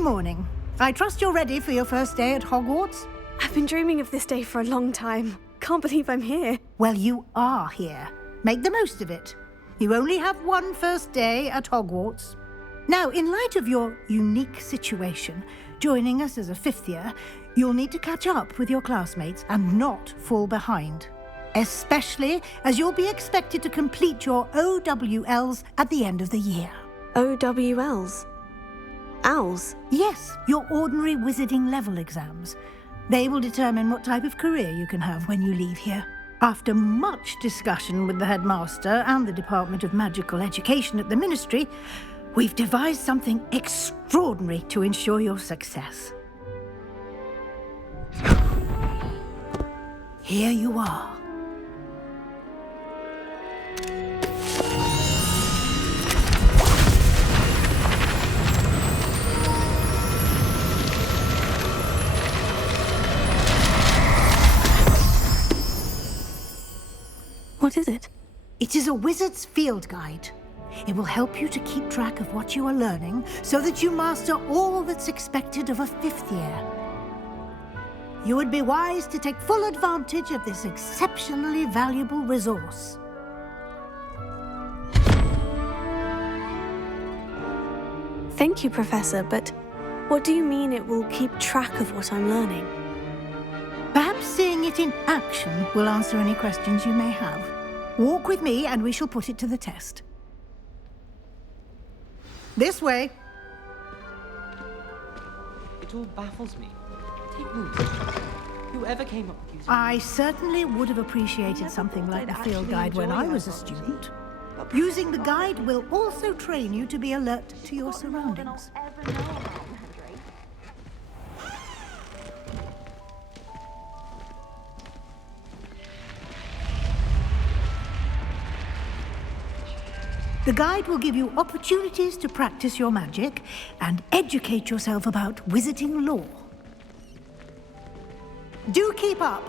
Good morning. I trust you're ready for your first day at Hogwarts? I've been dreaming of this day for a long time. Can't believe I'm here. Well, you are here. Make the most of it. You only have one first day at Hogwarts. Now, in light of your unique situation, joining us as a fifth year, you'll need to catch up with your classmates and not fall behind. Especially as you'll be expected to complete your OWLs at the end of the year. OWLs? Owls? Yes, your ordinary wizarding level exams. They will determine what type of career you can have when you leave here. After much discussion with the headmaster and the Department of Magical Education at the Ministry, we've devised something extraordinary to ensure your success. Here you are. What is it? It is a wizard's field guide. It will help you to keep track of what you are learning so that you master all that's expected of a fifth year. You would be wise to take full advantage of this exceptionally valuable resource. Thank you, Professor, but what do you mean it will keep track of what I'm learning? Perhaps seeing it in action will answer any questions you may have. Walk with me and we shall put it to the test. This way. It all baffles me. Take note. Whoever came up with using... I certainly would have appreciated something like the field guide when I was a student. Using the guide will also train you to be alert to your surroundings. The guide will give you opportunities to practice your magic and educate yourself about wizarding lore. Do keep up.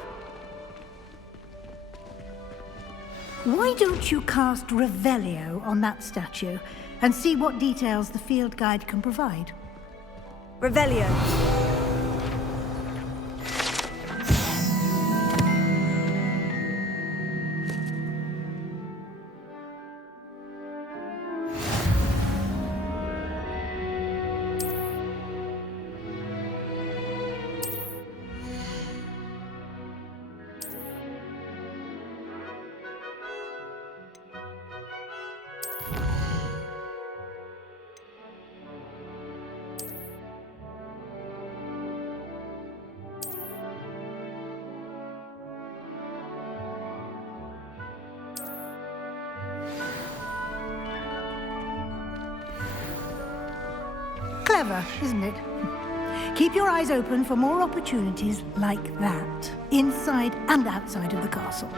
Why don't you cast Revelio on that statue and see what details the field guide can provide? Revelio. Clever, isn't it? Keep your eyes open for more opportunities like that, inside and outside of the castle.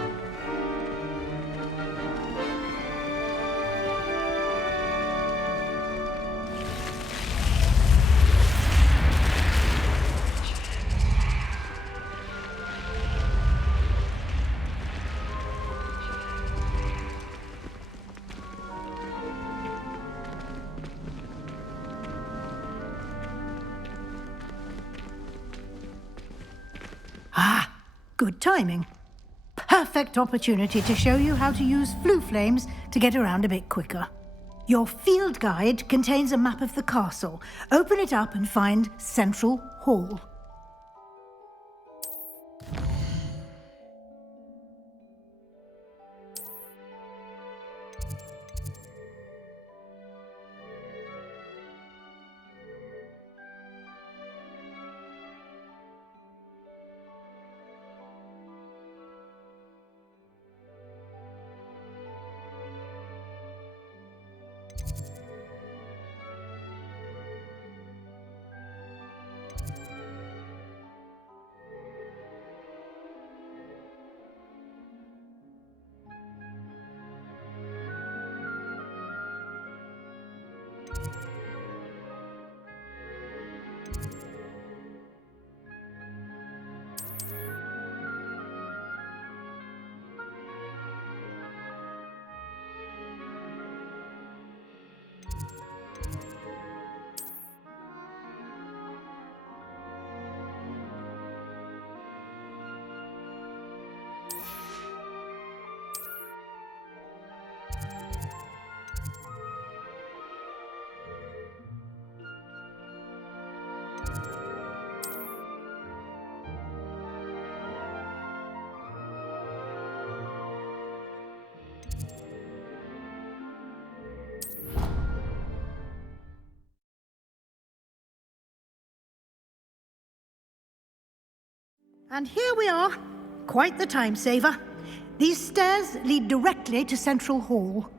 Good timing. Perfect opportunity to show you how to use flue flames to get around a bit quicker. Your field guide contains a map of the castle. Open it up and find Central Hall. And here we are. Quite the time saver. These stairs lead directly to Central Hall.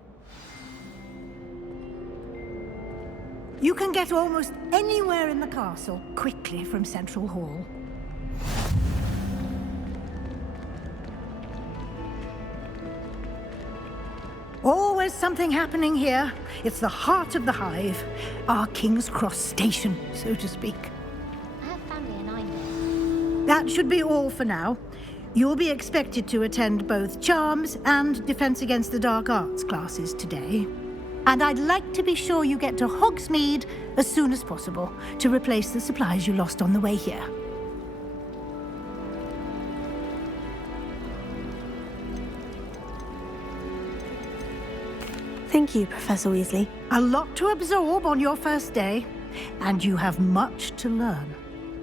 You can get almost anywhere in the castle quickly from Central Hall. Always something happening here. It's the heart of the Hive. Our King's Cross station, so to speak. I have family in Ironwood. That should be all for now. You'll be expected to attend both Charms and Defense Against the Dark Arts classes today. And I'd like to be sure you get to Hogsmeade as soon as possible to replace the supplies you lost on the way here. Thank you, Professor Weasley. A lot to absorb on your first day, and you have much to learn.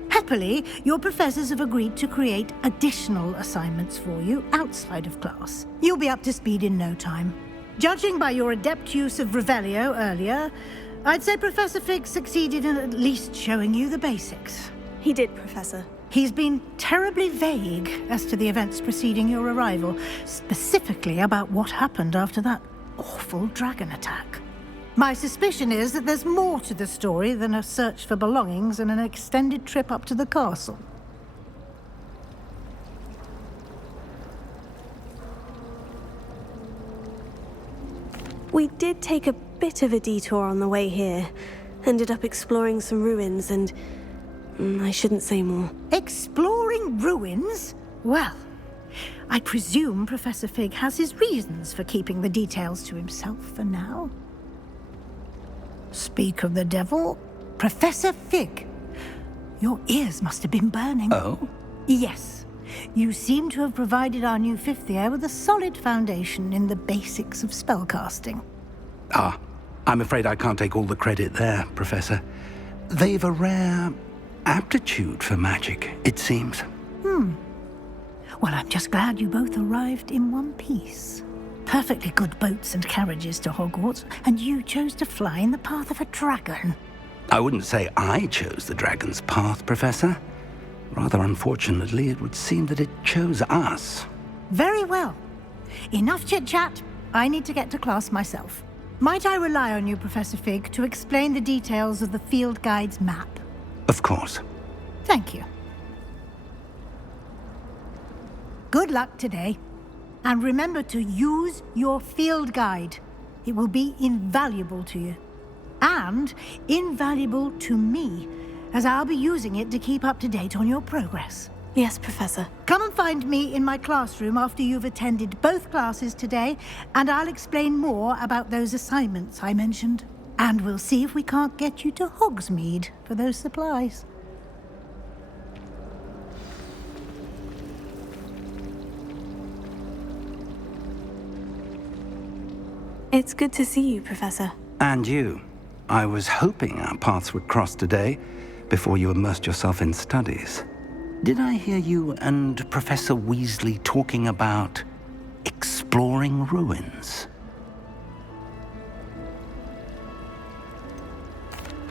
Happily, your professors have agreed to create additional assignments for you outside of class. You'll be up to speed in no time. Judging by your adept use of Revelio earlier, I'd say Professor Fig succeeded in at least showing you the basics. He did, Professor. He's been terribly vague as to the events preceding your arrival, specifically about what happened after that awful dragon attack. My suspicion is that there's more to the story than a search for belongings and an extended trip up to the castle. We did take a bit of a detour on the way here. Ended up exploring some ruins and... I shouldn't say more. Exploring ruins? Well, I presume Professor Fig has his reasons for keeping the details to himself for now. Speak of the devil, Professor Fig. Your ears must have been burning. Oh? Yes. You seem to have provided our new fifth year with a solid foundation in the basics of spellcasting. Ah, I'm afraid I can't take all the credit there, Professor. They've a rare aptitude for magic, it seems. Well, I'm just glad you both arrived in one piece. Perfectly good boats and carriages to Hogwarts, and you chose to fly in the path of a dragon. I wouldn't say I chose the dragon's path, Professor. Rather unfortunately, it would seem that it chose us. Very well. Enough chit-chat. I need to get to class myself. Might I rely on you, Professor Fig, to explain the details of the field guide's map? Of course. Thank you. Good luck today. And remember to use your field guide. It will be invaluable to you. And invaluable to me, as I'll be using it to keep up to date on your progress. Yes, Professor. Come and find me in my classroom after you've attended both classes today, and I'll explain more about those assignments I mentioned. And we'll see if we can't get you to Hogsmeade for those supplies. It's good to see you, Professor. And you. I was hoping our paths would cross today, before you immersed yourself in studies. Did I hear you and Professor Weasley talking about exploring ruins?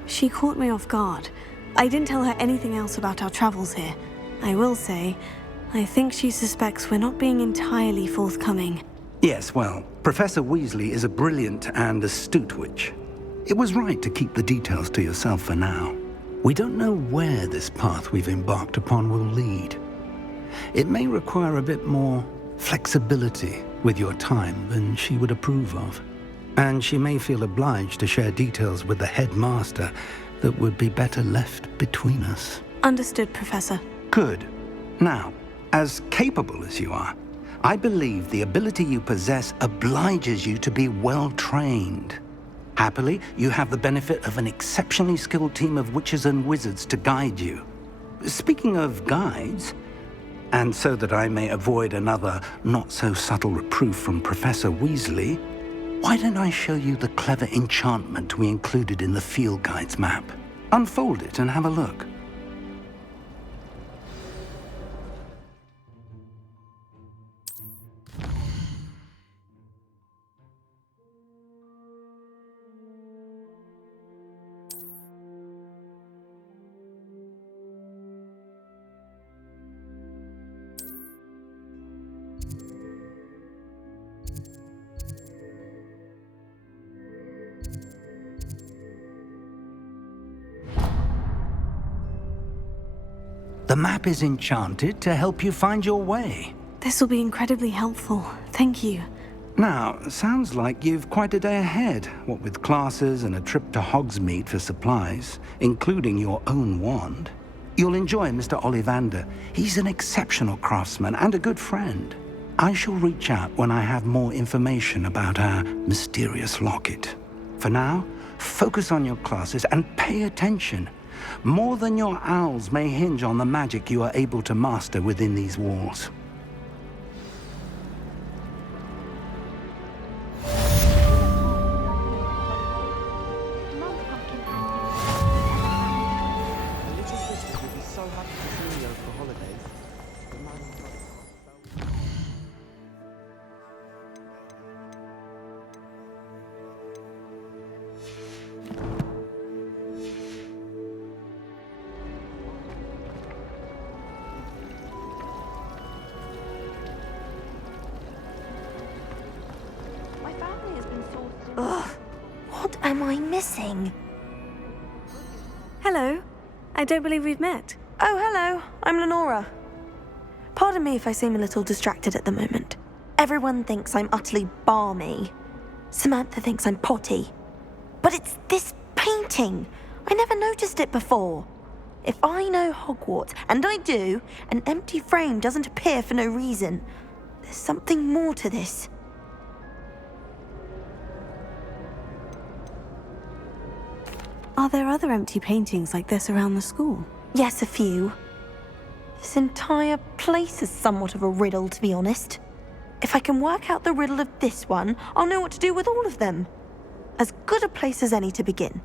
She caught me off guard. I didn't tell her anything else about our travels here. I will say, I think she suspects we're not being entirely forthcoming. Yes, well, Professor Weasley is a brilliant and astute witch. It was right to keep the details to yourself for now. We don't know where this path we've embarked upon will lead. It may require a bit more flexibility with your time than she would approve of. And she may feel obliged to share details with the headmaster that would be better left between us. Understood, Professor. Good. Now, as capable as you are, I believe the ability you possess obliges you to be well-trained. Happily, you have the benefit of an exceptionally skilled team of witches and wizards to guide you. Speaking of guides, and so that I may avoid another not-so-subtle reproof from Professor Weasley, why don't I show you the clever enchantment we included in the field guide's map? Unfold it and have a look. The map is enchanted to help you find your way. This will be incredibly helpful. Thank you. Now, sounds like you've quite a day ahead, what with classes and a trip to Hogsmeade for supplies, including your own wand. You'll enjoy Mr. Ollivander. He's an exceptional craftsman and a good friend. I shall reach out when I have more information about our mysterious locket. For now, focus on your classes and pay attention. More than your owls may hinge on the magic you are able to master within these walls. Mum's pumpkin patch. The little sisters will be so happy to see me over the holidays. The man who got My family has been sourced. Ugh, what am I missing? Hello. I don't believe we've met. Oh, hello, I'm Lenora. Pardon me if I seem a little distracted at the moment. Everyone thinks I'm utterly balmy. Samantha thinks I'm potty. But it's this painting. I never noticed it before. If I know Hogwarts, and I do, an empty frame doesn't appear for no reason. There's something more to this. Are there other empty paintings like this around the school? Yes, a few. This entire place is somewhat of a riddle, to be honest. If I can work out the riddle of this one, I'll know what to do with all of them. As good a place as any to begin.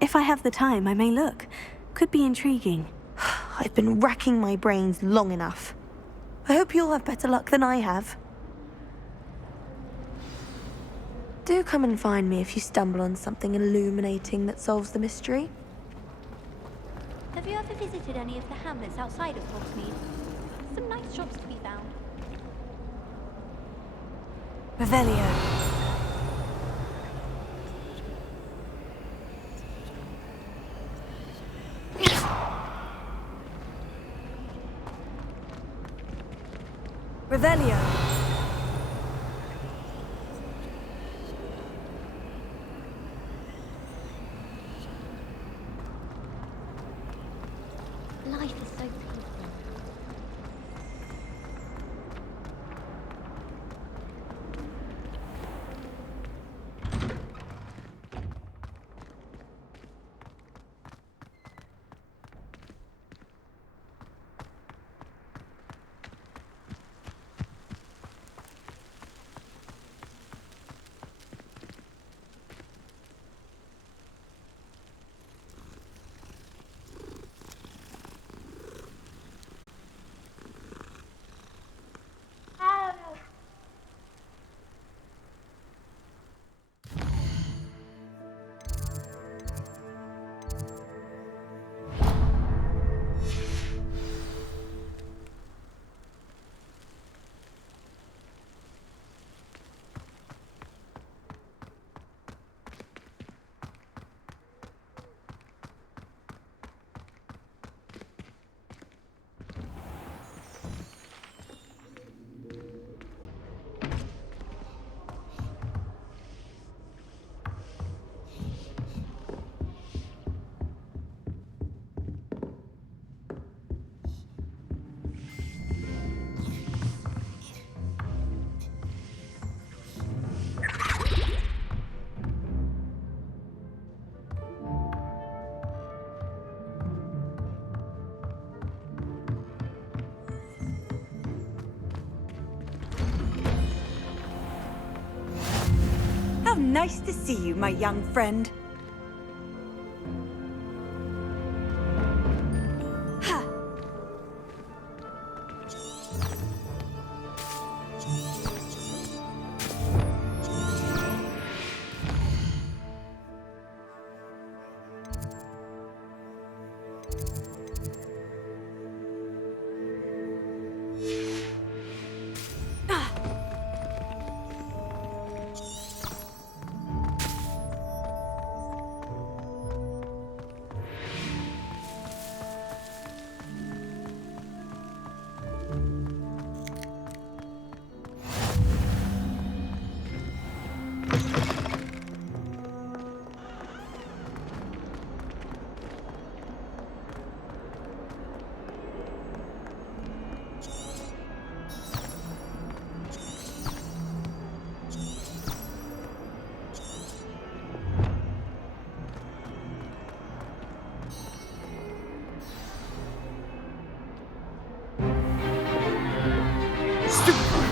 If I have the time, I may look. Could be intriguing. I've been racking my brains long enough. I hope you'll have better luck than I have. Do come and find me if you stumble on something illuminating that solves the mystery. Have you ever visited any of the hamlets outside of Hogsmeade? Some nice shops to be found. Revelio. Revelio. Life is so peaceful. How nice to see you, my young friend. Ha! Stupefy!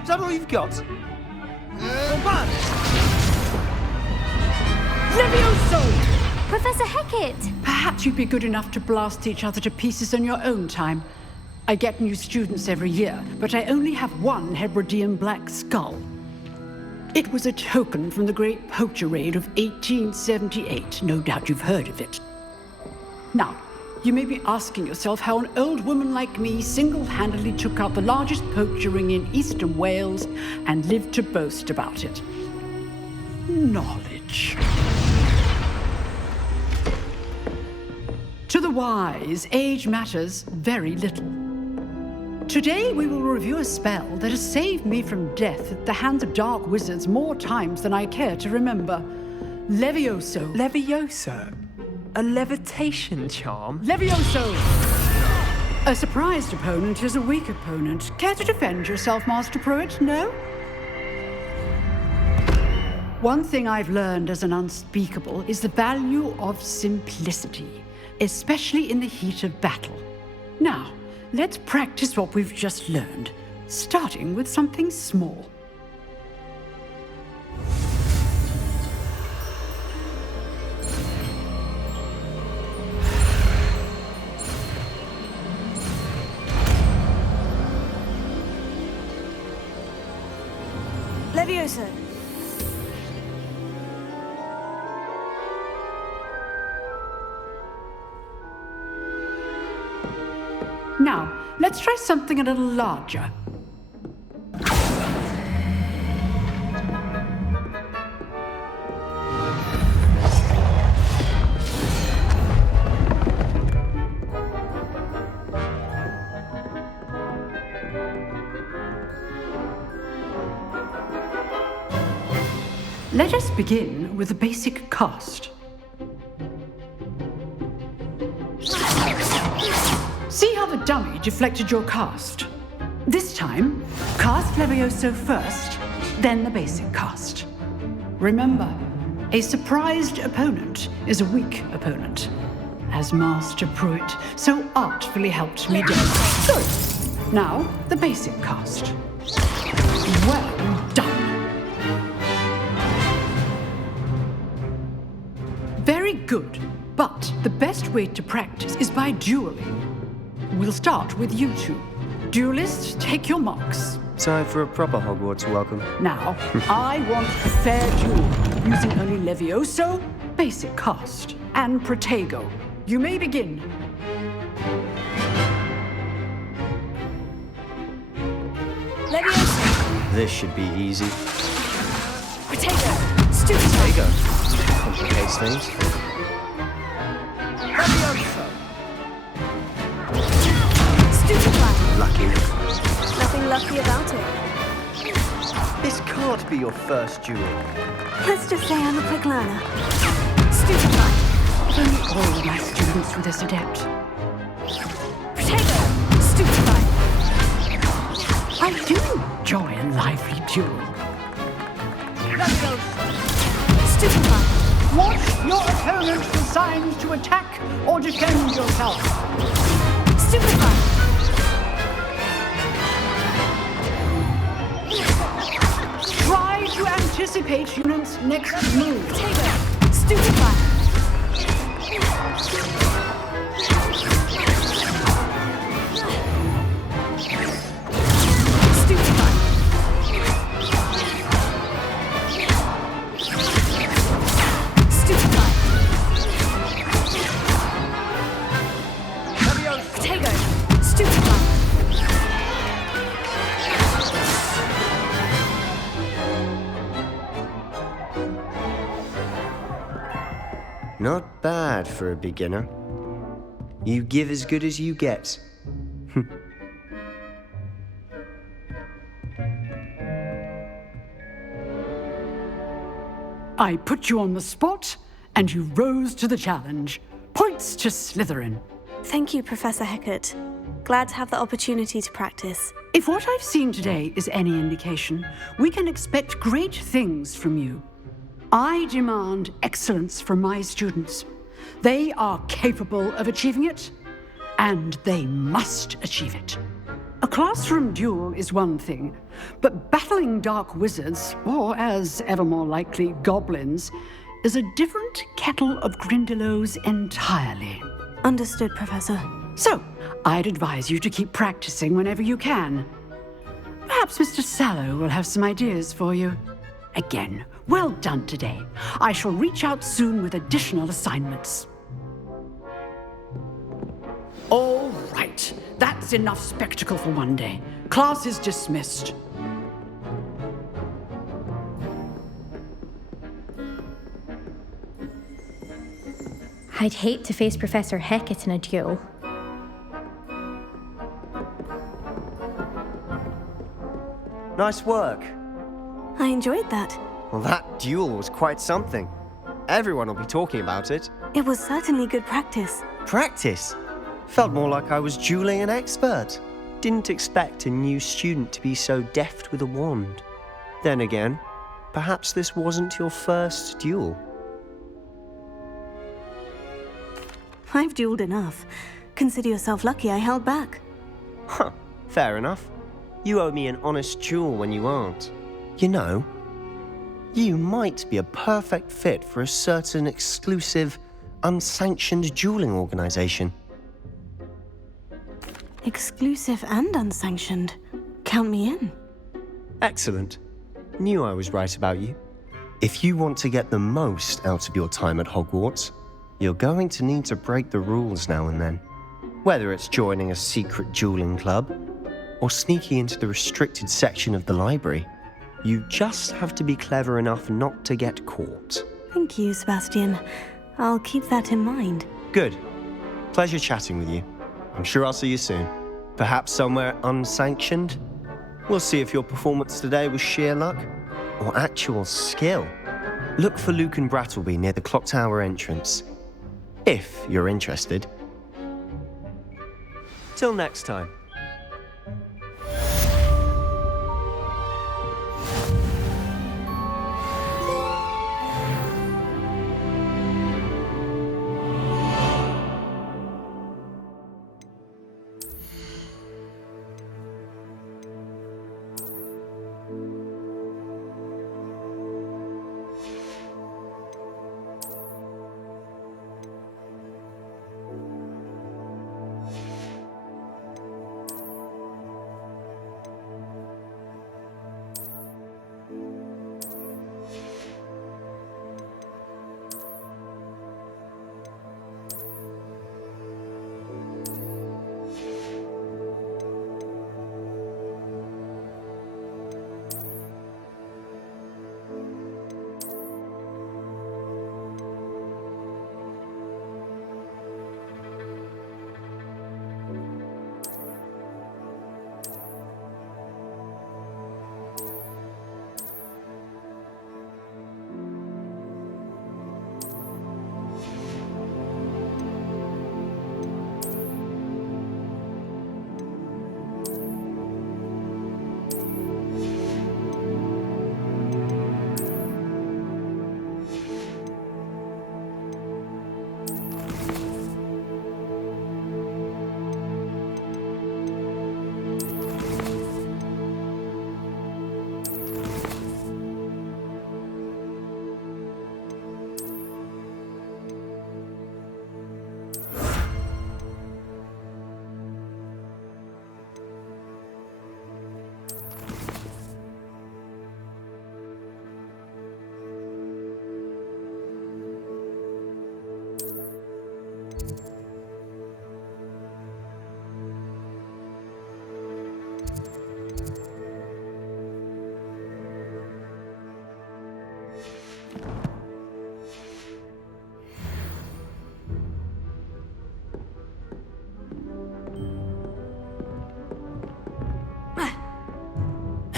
Is that all you've got? Levioso! Professor Hecat! Perhaps you'd be good enough to blast each other to pieces on your own time. I get new students every year, but I only have one Hebridean black skull. It was a token from the Great Poacher Raid of 1878. No doubt you've heard of it. Now, you may be asking yourself how an old woman like me single-handedly took out the largest poacher ring in eastern Wales and lived to boast about it. Knowledge. To the wise, age matters very little. Today we will review a spell that has saved me from death at the hands of dark wizards more times than I care to remember. Levioso. Levioso? A levitation charm? Levioso! A surprised opponent is a weak opponent. Care to defend yourself, Master Pruitt? No? One thing I've learned as an unspeakable is the value of simplicity, especially in the heat of battle. Now, let's practice what we've just learned, starting with something small. Levioso. Now, let's try something a little larger. Let us begin with the basic cast. See how the dummy deflected your cast? This time, cast Levioso first, then the basic cast. Remember, a surprised opponent is a weak opponent, as Master Pruitt so artfully helped me do. Good. Now, the basic cast. Well done. Very good, but the best way to practice is by dueling. We'll start with you two. Duelists, take your marks. Time for a proper Hogwarts welcome. Now, I want a fair duel, using only Levioso, basic cast, and Protego. You may begin. Levioso. This should be easy. Protego. Stupid. Protego. Complicates things. Levioso. Stupefy. Lucky. Nothing lucky about it. This can't be your first duel. Let's just say I'm a quick learner. Stupefy. If only all of my students were this adept. Protego. Stupefy. I do enjoy a lively duel. Stupefy. Watch your opponent for signs to attack or defend yourself. Stupefy. Try to anticipate units' next move. Protego. Stupefy. Stupefy. Stupefy. Protego. Stupefy. Not bad for a beginner. You give as good as you get. I put you on the spot, and you rose to the challenge. Points to Slytherin. Thank you, Professor Hecat. Glad to have the opportunity to practice. If what I've seen today is any indication, we can expect great things from you. I demand excellence from my students. They are capable of achieving it, and they must achieve it. A classroom duel is one thing, but battling dark wizards, or as ever more likely, goblins, is a different kettle of Grindylows entirely. Understood, Professor. So, I'd advise you to keep practicing whenever you can. Perhaps Mr. Sallow will have some ideas for you. Again, well done today. I shall reach out soon with additional assignments. All right, that's enough spectacle for one day. Class is dismissed. I'd hate to face Professor Hecat in a duel. Nice work. I enjoyed that. Well, that duel was quite something. Everyone will be talking about it. It was certainly good practice. Practice? Felt more like I was dueling an expert. Didn't expect a new student to be so deft with a wand. Then again, perhaps this wasn't your first duel. I've dueled enough. Consider yourself lucky I held back. Huh, fair enough. You owe me an honest duel when you aren't. You know, you might be a perfect fit for a certain exclusive, unsanctioned dueling organization. Exclusive and unsanctioned. Count me in. Excellent. Knew I was right about you. If you want to get the most out of your time at Hogwarts, you're going to need to break the rules now and then. Whether it's joining a secret dueling club, or sneaking into the restricted section of the library, you just have to be clever enough not to get caught. Thank you, Sebastian. I'll keep that in mind. Good. Pleasure chatting with you. I'm sure I'll see you soon. Perhaps somewhere unsanctioned? We'll see if your performance today was sheer luck or actual skill. Look for Luke and Brattleby near the clock tower entrance, if you're interested. Till next time.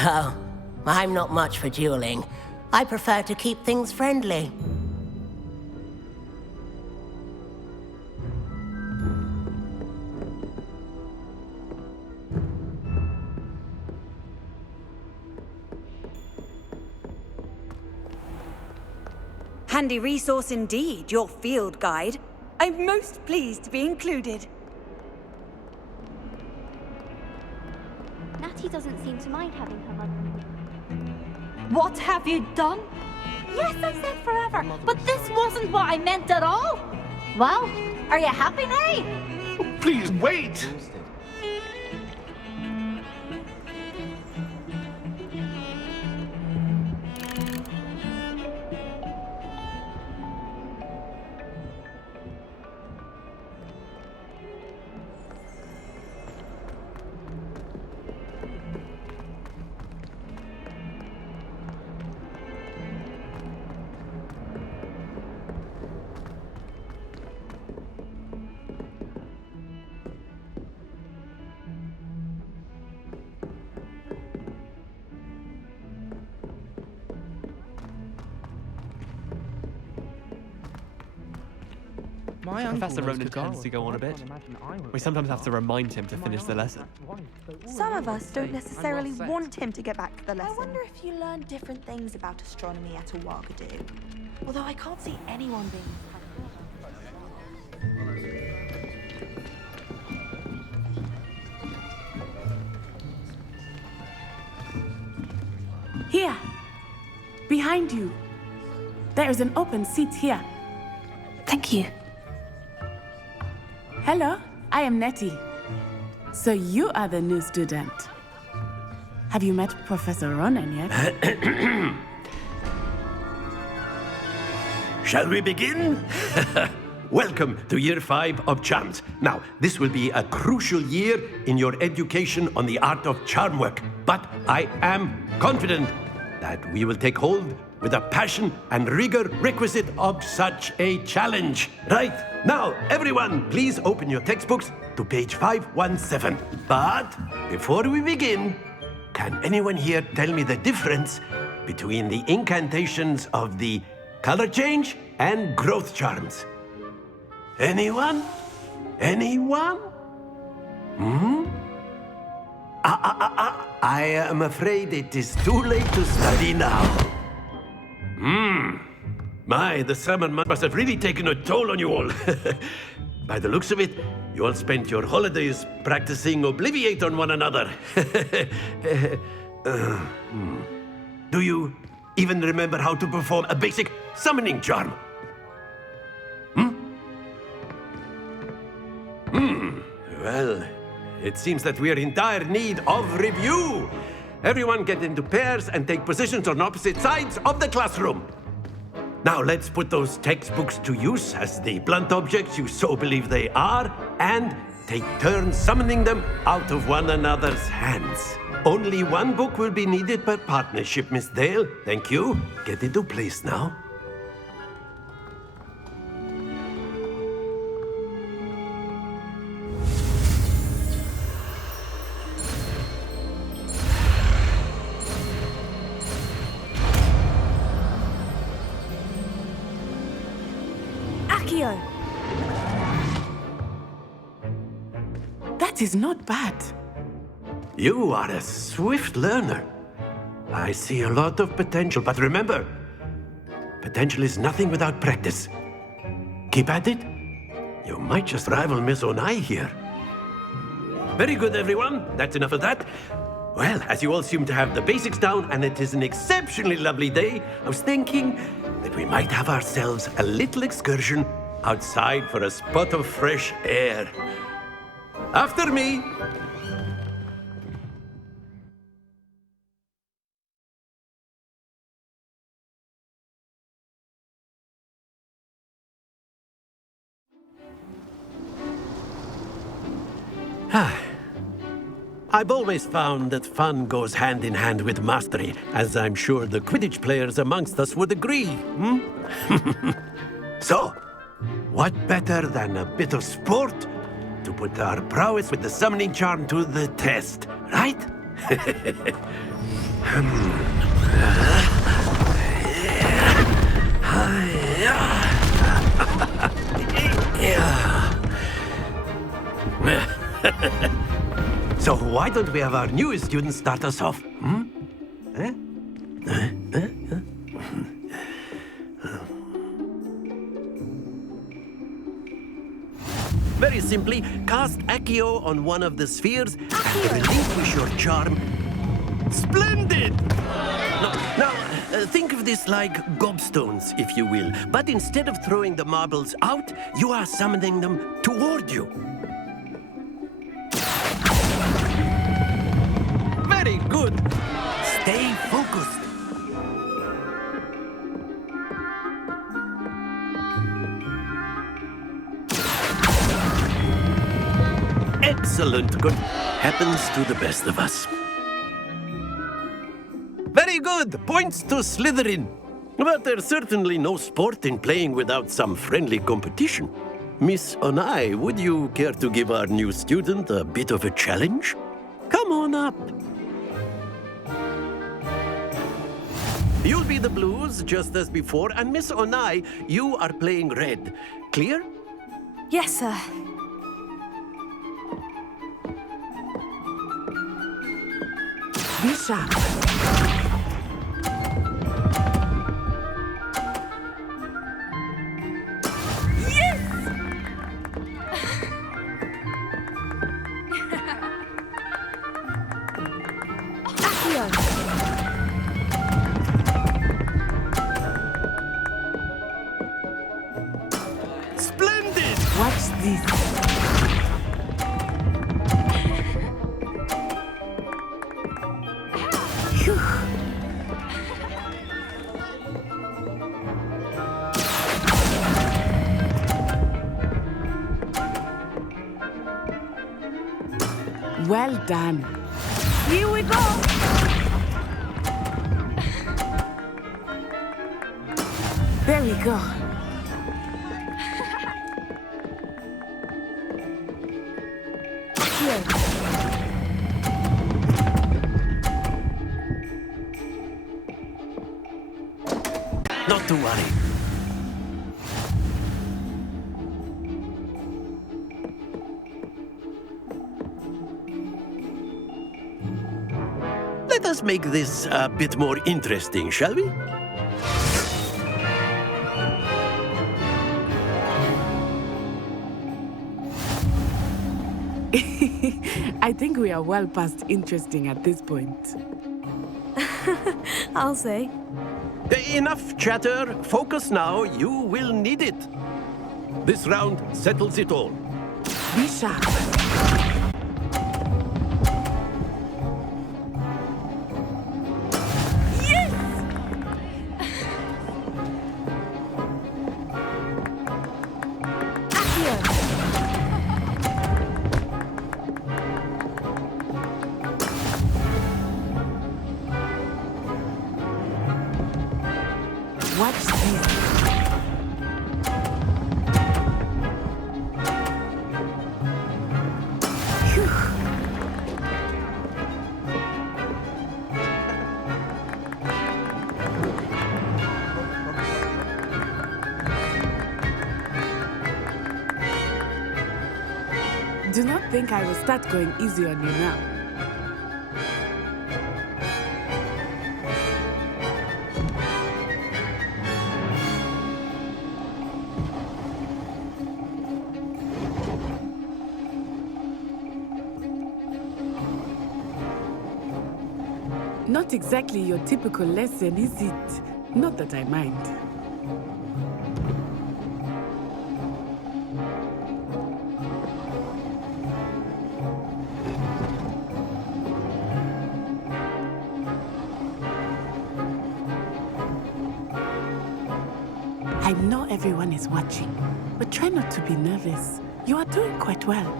Oh, I'm not much for dueling. I prefer to keep things friendly. Handy resource indeed, your field guide. I'm most pleased to be included. Natty doesn't seem to mind having her mother. What have you done? Yes, I said forever, but this wasn't what I meant at all. Well, are you happy now? Please wait! Professor Ronan tends to go on a bit. We sometimes have to remind him to finish the lesson. Some of us don't necessarily want him to get back to the lesson. I wonder if you learn different things about astronomy at a Ouagadougou. Although I can't see anyone being... Here, behind you. There is an open seat here. Thank you. Hello, I am Nettie. So you are the new student. Have you met Professor Ronan yet? Shall we begin? Welcome to Year 5 of Charms. Now, this will be a crucial year in your education on the art of charm work, but I am confident that we will take hold with the passion and rigor requisite of such a challenge. Right, now, everyone, please open your textbooks to page 517. But before we begin, can anyone here tell me the difference between the incantations of the color change and growth charms? Anyone? Anyone? I am afraid it is too late to study now. My, the summer must have really taken a toll on you all. By the looks of it, you all spent your holidays practicing Obliviate on one another. Do you even remember how to perform a basic summoning charm? Well, it seems that we are in dire need of review. Everyone get into pairs and take positions on opposite sides of the classroom. Now let's put those textbooks to use as the blunt objects you so believe they are, and take turns summoning them out of one another's hands. Only one book will be needed per partnership, Miss Dale. Thank you. Get into place now. That is not bad. You are a swift learner. I see a lot of potential, but remember, potential is nothing without practice. Keep at it. You might just rival Miss Onai here. Very good, everyone. That's enough of that. Well, as you all seem to have the basics down, and it is an exceptionally lovely day, I was thinking that we might have ourselves a little excursion outside for a spot of fresh air. After me. I've always found that fun goes hand in hand with mastery, as I'm sure the Quidditch players amongst us would agree. So, what better than a bit of sport to put our prowess with the summoning charm to the test, right? So why don't we have our newest student start us off? Very simply, cast Accio on one of the spheres and relinquish your charm. Splendid! Now, think of this like gobstones, if you will. But instead of throwing the marbles out, you are summoning them toward you. Very good. Stay focused. Excellent. Good. Happens to the best of us. Very good. Points to Slytherin. But there's certainly no sport in playing without some friendly competition. Miss Onai, would you care to give our new student a bit of a challenge? Come on up. You'll be the blues, just as before, and Miss Onai, you are playing red. Clear? Yes, sir. Be sharp. Splendid! Watch this. Phew. Well done. Here we go. There we go. Not to worry. Let us make this a bit more interesting, shall we? I think we are well past interesting at this point. I'll say. Enough chatter. Focus now. You will need it. This round settles it all. Be sharp. Watch this. Do not think I will start going easy on you now. Not exactly your typical lesson, is it? Not that I mind. I know everyone is watching, but try not to be nervous. You are doing quite well.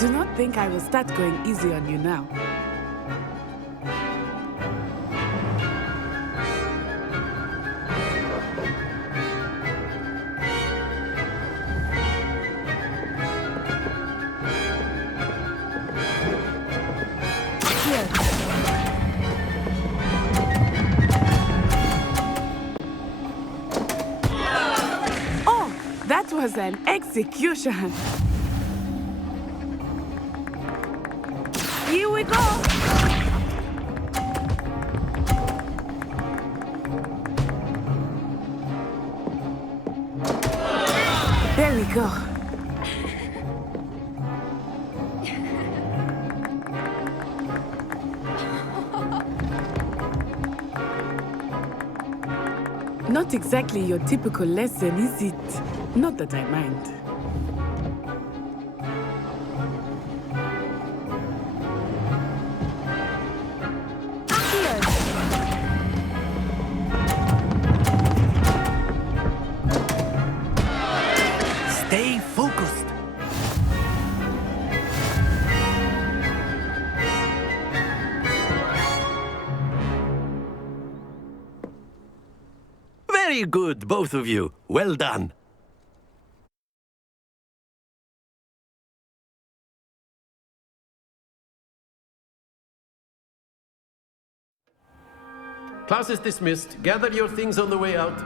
Do not think I will start going easy on you now. Oh, that was an execution. Here we go! There we go. Not exactly your typical lesson, is it? Not that I mind. Stay focused. Very good, both of you. Well done. Class is dismissed. Gather your things on the way out.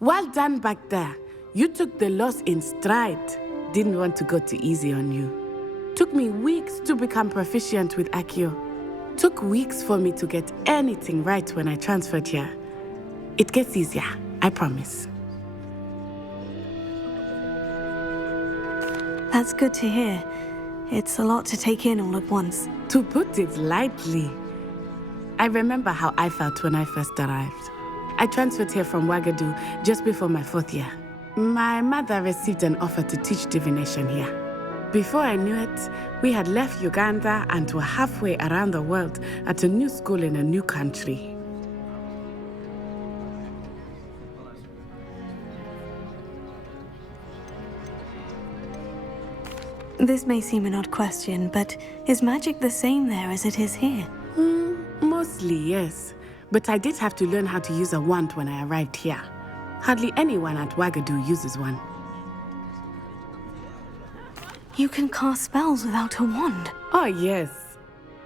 Well done back there. You took the loss in stride. Didn't want to go too easy on you. Took me weeks to become proficient with Accio. Took weeks for me to get anything right when I transferred here. It gets easier, I promise. That's good to hear. It's a lot to take in all at once. To put it lightly, I remember how I felt when I first arrived. I transferred here from Ouagadougou just before my 4th year. My mother received an offer to teach divination here. Before I knew it, we had left Uganda and were halfway around the world at a new school in a new country. This may seem an odd question, but is magic the same there as it is here? Mostly, yes. But I did have to learn how to use a wand when I arrived here. Hardly anyone at Ouagadougou uses one. You can cast spells without a wand? Oh, yes.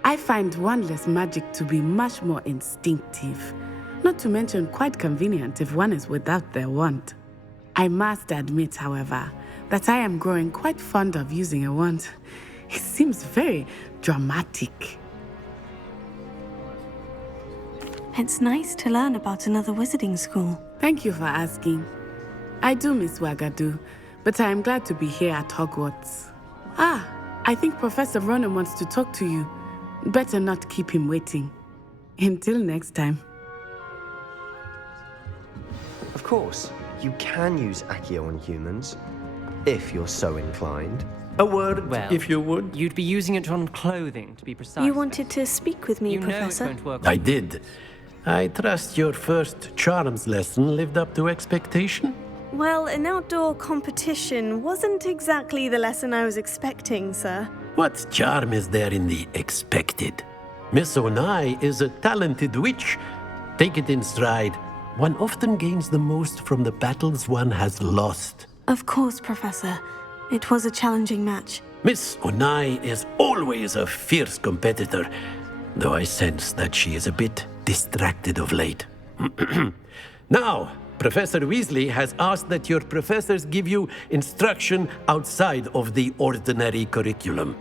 I find wandless magic to be much more instinctive. Not to mention quite convenient if one is without their wand. I must admit, however, that I am growing quite fond of using a wand. It seems very dramatic. It's nice to learn about another wizarding school. Thank you for asking. I do miss Ouagadougou, but I am glad to be here at Hogwarts. Ah, I think Professor Ronan wants to talk to you. Better not keep him waiting. Until next time. Of course, you can use Accio on humans, if you're so inclined. A word, Well, if you would. You'd be using it on clothing, to be precise. You wanted to speak with me, You Professor? know it won't work. I did. I trust your first charms lesson lived up to expectation? Well, an outdoor competition wasn't exactly the lesson I was expecting, sir. What charm is there in the expected? Miss Onai is a talented witch. Take it in stride. One often gains the most from the battles one has lost. Of course, Professor. It was a challenging match. Miss Onai is always a fierce competitor, though I sense that she is a bit distracted of late. Now, Professor Weasley has asked that your professors give you instruction outside of the ordinary curriculum.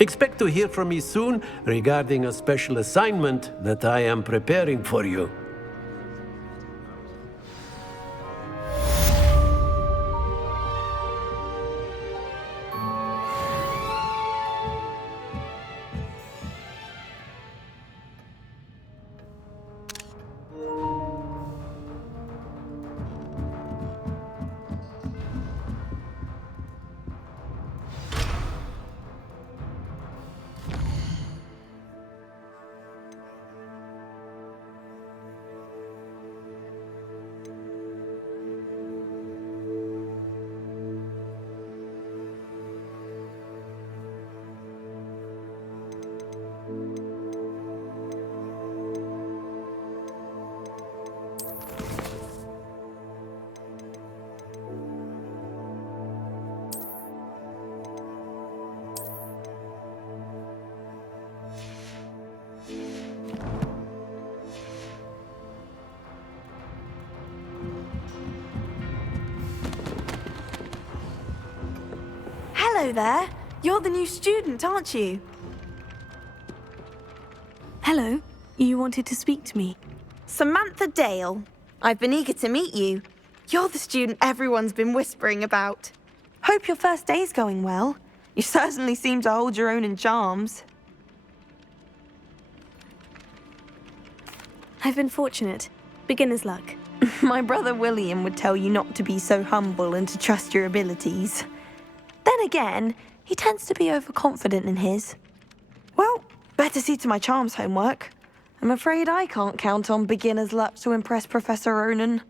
Expect to hear from me soon regarding a special assignment that I am preparing for you. Hello there. You're the new student, aren't you? Hello. You wanted to speak to me? Samantha Dale. I've been eager to meet you. You're the student everyone's been whispering about. Hope your first day's going well. You certainly seem to hold your own in charms. I've been fortunate. Beginner's luck. My brother William would tell you not to be so humble and to trust your abilities. Then again, he tends to be overconfident in his. Well, better see to my charms homework. I'm afraid I can't count on beginner's luck to impress Professor Ronan.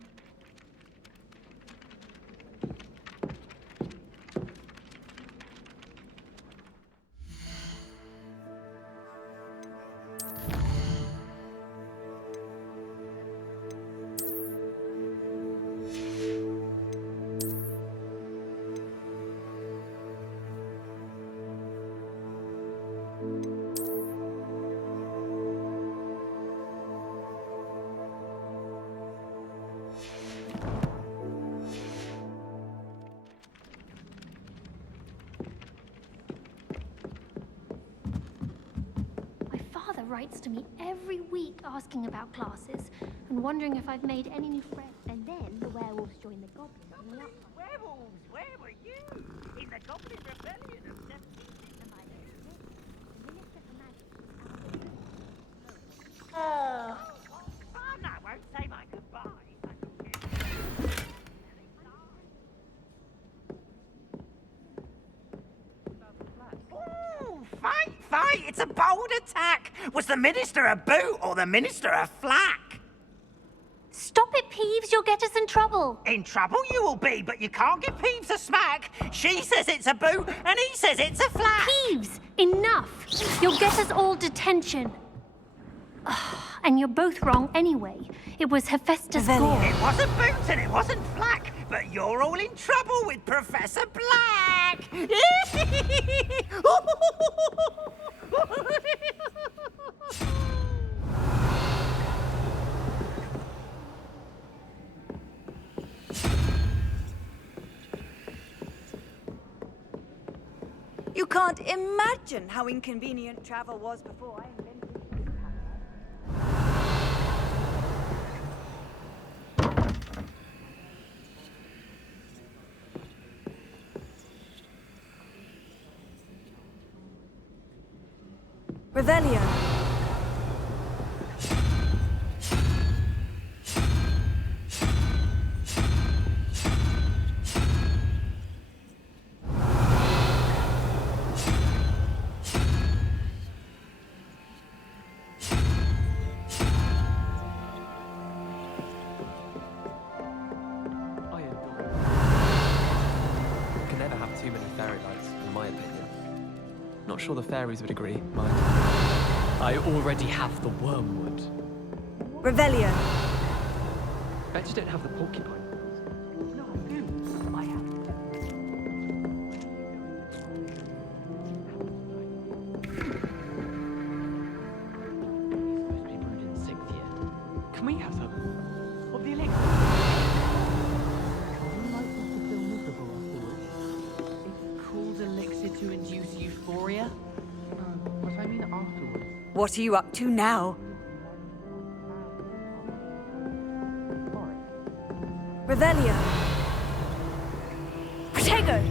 Writes to me every week asking about classes and wondering if I've made any new friends. And then the werewolves join the goblins. Werewolves, where were you? In the Goblin Rebellion of 17... Oh, no, I won't say my goodbyes. Fight! It's a bold attack! Was the Minister a boot or the Minister a flack? Stop it, Peeves, you'll get us in trouble. In trouble you will be, but you can't give Peeves a smack. She says it's a boot and he says it's a flack. Peeves, enough! You'll get us all detention. And you're both wrong anyway. It was Hephaestus Gore. It wasn't boot and it wasn't flack, but you're all in trouble with Professor Black. You can't imagine how inconvenient travel was before I invented Revelio. Can never have too many fairy lights, in my opinion. Not sure the fairies would agree, mind. I already have the wormwood. Revelio. Bet you don't have the porcupine. No, I do. I have. Supposed to be brewed in 6th year. Can we have some? Of the elixir. It's called elixir to induce euphoria. But I mean afterwards. What are you up to now? Revelio. Protego.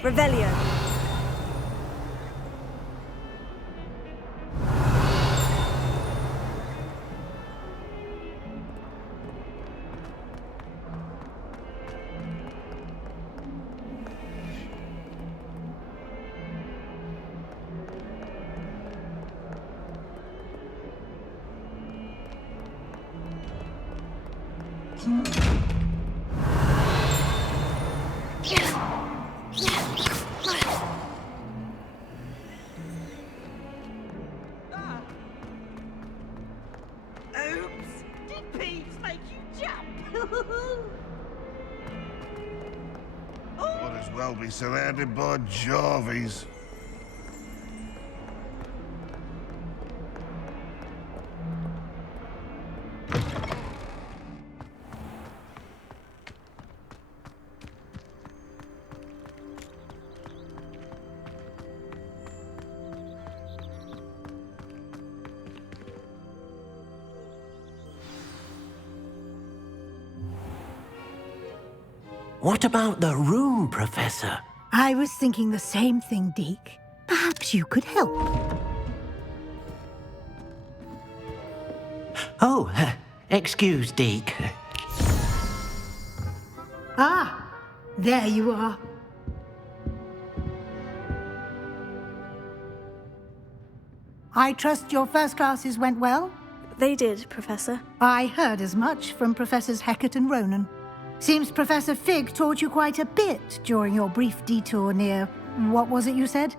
Revelio. Oops! Did Peeves make you jump? Might as well be surrounded by Jarvies. What about the room, Professor? I was thinking the same thing, Deke. Perhaps you could help. Oh, excuse, Deke. Ah, there you are. I trust your first classes went well? They did, Professor. I heard as much from Professors Hecat and Ronan. Seems Professor Fig taught you quite a bit during your brief detour near, what was it you said?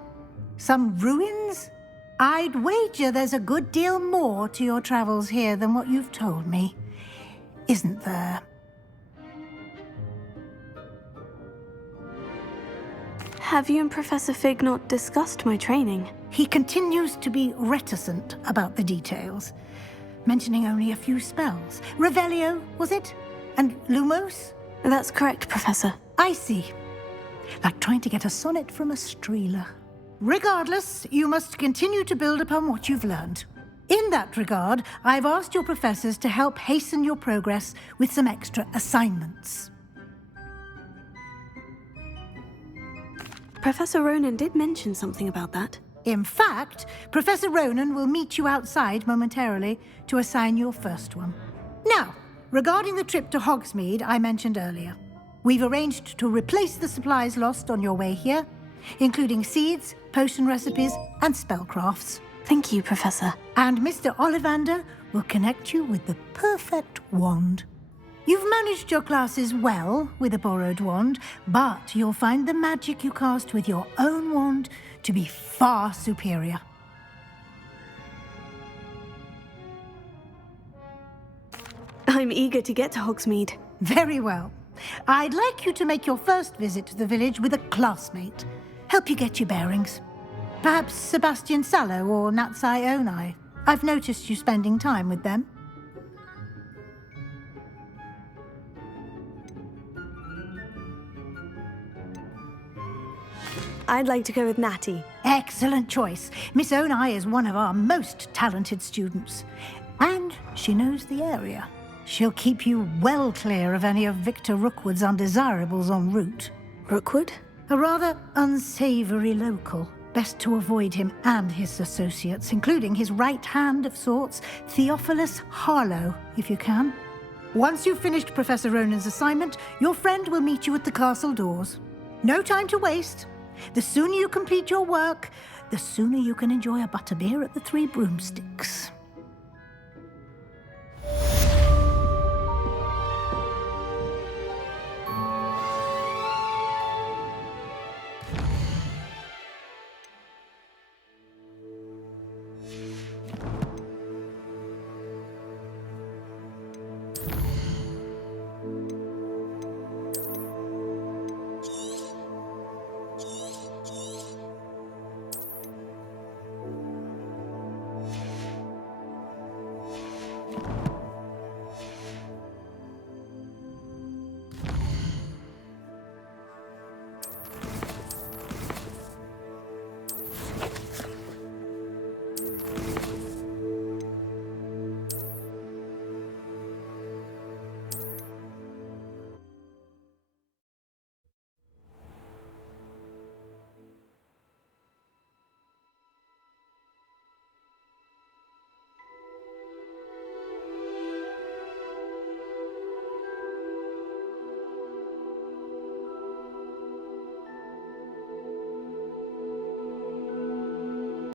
Some ruins? I'd wager there's a good deal more to your travels here than what you've told me. Isn't there? Have you and Professor Fig not discussed my training? He continues to be reticent about the details, mentioning only a few spells. Revelio, was it? And Lumos? That's correct, Professor. I see. Like trying to get a sonnet from a streeler. Regardless, you must continue to build upon what you've learned. In that regard, I've asked your professors to help hasten your progress with some extra assignments. Professor Ronan did mention something about that. In fact, Professor Ronan will meet you outside momentarily to assign your first one. Now, regarding the trip to Hogsmeade I mentioned earlier, we've arranged to replace the supplies lost on your way here, including seeds, potion recipes, and spellcrafts. Thank you, Professor. And Mr. Ollivander will connect you with the perfect wand. You've managed your classes well with a borrowed wand, but you'll find the magic you cast with your own wand to be far superior. I'm eager to get to Hogsmeade. Very well. I'd like you to make your first visit to the village with a classmate. Help you get your bearings. Perhaps Sebastian Sallow or Natsai Onai. I've noticed you spending time with them. I'd like to go with Natty. Excellent choice. Miss Onai is one of our most talented students. And she knows the area. She'll keep you well clear of any of Victor Rookwood's undesirables en route. Rookwood? A rather unsavory local. Best to avoid him and his associates, including his right hand of sorts, Theophilus Harlow, if you can. Once you've finished Professor Ronan's assignment, your friend will meet you at the castle doors. No time to waste. The sooner you complete your work, the sooner you can enjoy a butterbeer at the Three Broomsticks.